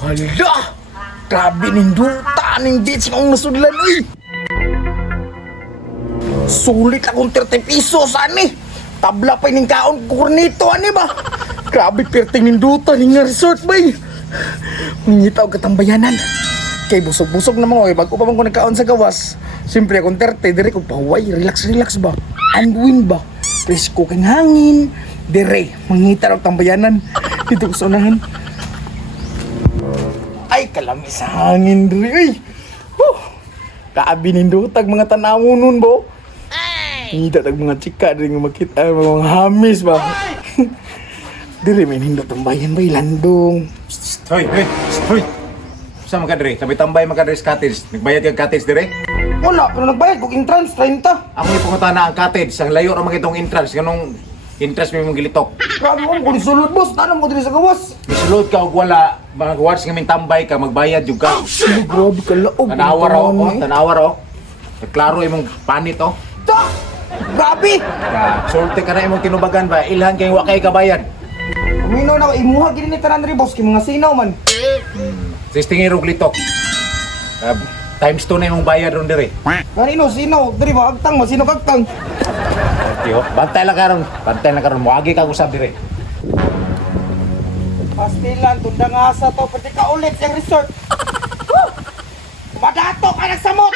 Hala! Grabe ninduta ning dates ng nasudlan, uy! Sulit akong 30 pesos, ani! Tabla pa yung kaon kurnito, ani ba? Grabe, perting ninduta ning resort, bay! Mangita og katambayanan. Kay busog-busog naman ko, bago pa man ko nagkaon sa gawas. Siyempre akong 30, dire ko pahuway, relax ba? Unwind ba? Presko kang hangin. Dire, mangita og tambayanan. Dito ko sa unahan. Ay, kalami sa hangin, dire, uy! Kaabi nindutag mga tanawo nun, bo. Hita tag mga chika, dire nga makita, mga hamis ba? Dire, may nindot ang bayan ba, landong. Hoy! Saan ka dire? Tambay ka dire sa cottage. Nagbayad yung cottage dire? Wala, pero nagbayad kong entrance, 30. Ako yung punta na ang cottage. Ang layo naman itong entrance. Ganong entrance may mong gilitok. Grabe mo, kung sulod, boss, tanong ko din sa gawas. Misulod ka o wala. Mga wards kaming tambay ka, magbayad yung ka. Ay, grabe ka laog. Tanawa raw, tanawa raw. Klaro imong panit, oh. Ta! Grabe! Sulti ka na imong tinubagan ba? Ilhan kayong wakay kabayad. Umino na, imuha gini ni tanan rin, boss, kay mga sinaw man. Sistingin rog litok. Times 2 na imong bayad ron dire. Kanino, sino? Dari ba, agtang mo, sino kagtang? Okay, oh. Bantay lang karon. Bantay lang karon. Muagi ka usab dire. Pastilan, tundang asa to, pati ka ulit sa resort. Madato ka nagsamot!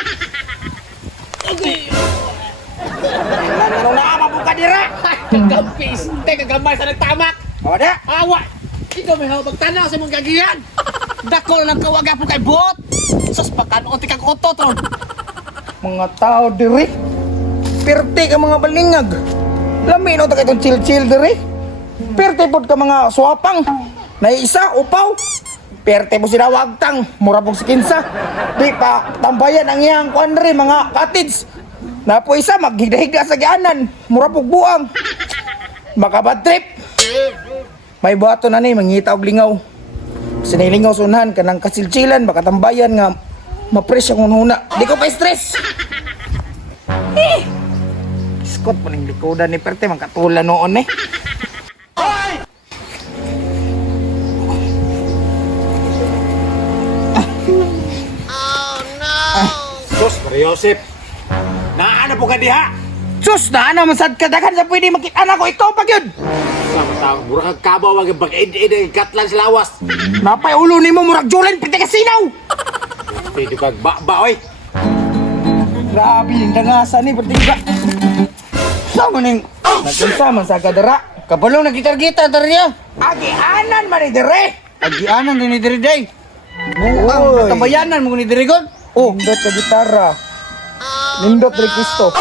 Ano na, mabuka dira! Kagampis, kagamay sa nagtamak. O, da? Awa! Ikaw may hawag tanaw sa mong gagihan. Dako lang kawaga po kay bot. Sus, pakanoon ti kag otot ron. Mga tao diri. Perte ka mga balingag. Lami no ta kay itong chill-chill diri. Perte pod ka mga swapang. Naisa, upaw. Perte po sila wagtang. Mura pong si Kinsa. Di pa tambayan ang iyang kuan rin mga cottage. Na po isa maghiga-higa sa gianan. Mura pong buang. Makabad trip. May buhato na ni mangita og lingaw. Sinilingaw sunan kanang kasilchilan baka tambayan nga ma-fresh ang hunhuna. Di ko pa stress. Scott po ning likodan ni Perte magkatula noon eh. Sus, Maria Josep. Naana po ka diha? Sus na ana man sad kadagan sa pwede makita na ko ikaw pa gyud. Sama tao, mura kang kabaw wag bag-ed-ed katlan sa lawas. Napay ulo nimo murag Julen piti ka sinaw. Pwede kag ba oy. Grabe yung dangasa ni Perte ka. Sama ning nagkonsama sa kadara. Kabalo na gitar-gitar dariya. Agianan man ni dire. Agianan din ni diri day. Oy. Tambayanan mo ni diri god. Oh, nindot ka gitara. Nindot requisto.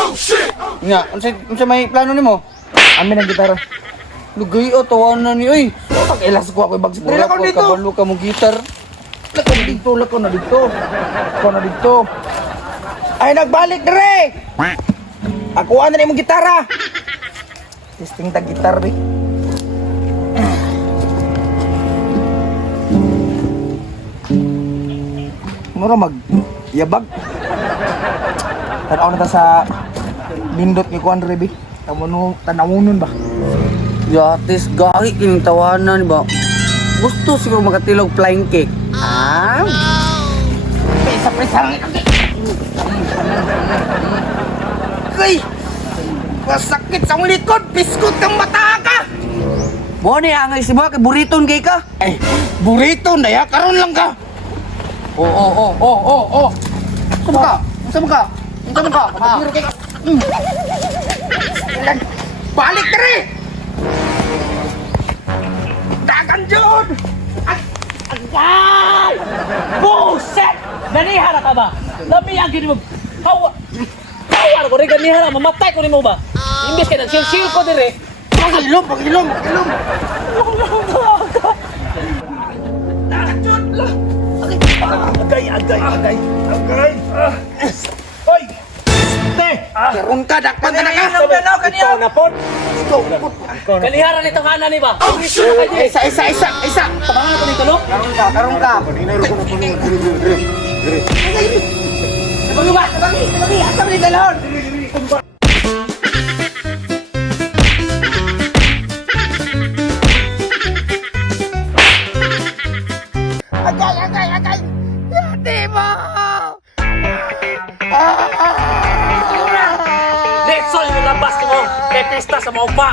Nga, unsa may plano nimo? Amin ang gitara. Lugay o tawanan ni oy. Pag-ilas ko ako ibag. Wala ko kabalo ka mo gitar. Lako na dito. Ay, nagbalik dire! Ako ano na yung gitara? Testing ta gitar, eh. Mura yabag. Tanaw na ta sa lindot ni Kuan Rebi. Tanawunon ba? Yatis gahi kining tawanan ba. Gusto siguro makatilog flying cake. Ah? Pesa lang. Kay! Masakit sa likod! Piskot kang mata ka! Mo ni ang isimo kay buriton kay ka. Ay, burrito na ya, karon lang ka! Oh. Saan ka? Kapagiro kay ka! Balik ka rin! Dagan dyan! Ay! Buset! Nanihara ka ba? Lami ang gini mo. Hawa ko rin ganihara. Mamatay ko ni mo ba? Imbis ka nagsil-sil ko dire. Pag-ilom! Dagan dyan! Agay! Hoy! Te! Karoon ka, dakpan ka na ka! Ikaw na po! Kanihara nito kanan ni ba? Isa! Tabangan ko nito, no? Karoon ka! Tabangi! Asa mo ni dalon! Agay! Hindi mo! Let's all yung labas mo. Kay pista sa maupa.